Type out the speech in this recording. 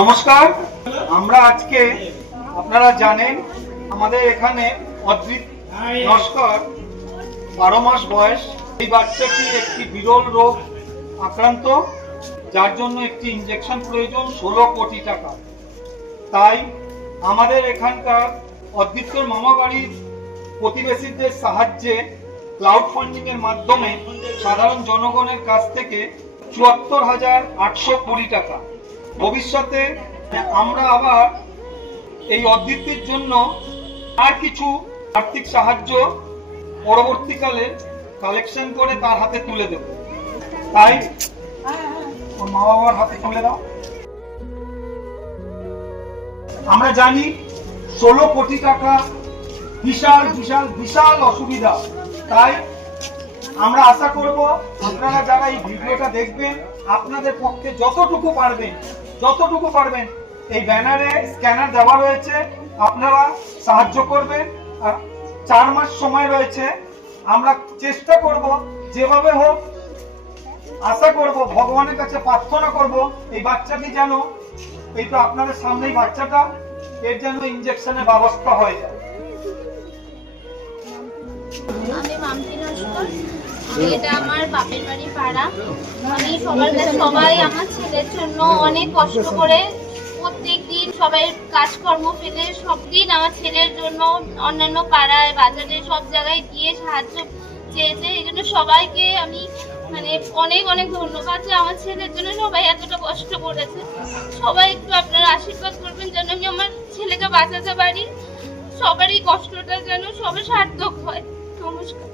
নমস্কার। আমরা আজকে আপনারা জানেন আমাদের এখানে অদ্রিত নস্কর 12 মাস বয়স। এই বাচ্চাটি একটি বিরল রোগ আক্রান্ত, যার জন্য একটি ইনজেকশন প্রয়োজন 16 কোটি টাকা। তাই আমাদের এখানকার অদ্রিতের মামা বাড়ির প্রতিবেশীদের সাহায্যে ক্লাউড ফান্ডিং এর মাধ্যমে সাধারণ জনগণের কাছ থেকে 74,820 টাকা। ভবিষ্যতে আমরা আবার এই অদ্রিতের জন্য আর কিছু আর্থিক সাহায্য পরবর্তীকালে কালেকশন করে তার হাতে তুলে দেব। তাই ওর মা বাবার হাতে তুলে দাও। আমরা জানি 16 কোটি টাকা বিশাল বিশাল বিশাল অসুবিধা। তাই আমরা আশা করব আপনারা যারা এই ভিডিওটা দেখবেন, আপনাদের পক্ষে যতটুকু পারবেন এই ব্যানারে স্ক্যানার দেওয়া রয়েছে, আপনারা সাহায্য করবেন। আর 4 মাস সময় রয়েছে। আমরা চেষ্টা করব যেভাবে হোক, আশা করব, ভগবানের কাছে প্রার্থনা করব এই বাচ্চাটি যেন, এই তো আপনাদের সামনেই বাচ্চাটা, এর যেন ইনজেকশনের ব্যবস্থা হয়ে যায়। আমি মামতি নস্কর, এটা আমার বাপের বাড়ি পাড়া। আমি সবাই আমার ছেলের জন্য অনেক কষ্ট করে প্রত্যেকদিন সবাই কাজকর্ম ফেলে সব দিন আমার ছেলের জন্য অন্যান্য পাড়ায় বাজারে সব জায়গায় গিয়ে সাহায্য চেয়েছে। এই জন্য সবাইকে আমি অনেক অনেক ধন্যবাদ যে আমার ছেলের জন্য সবাই এতটা কষ্ট করেছে। সবাই একটু আপনারা আশীর্বাদ করবেন যেন আমি আমার ছেলেকে বাঁচাতে পারি, সবারই কষ্টটা যেন সবার সার্থক হয়। নমস্কার।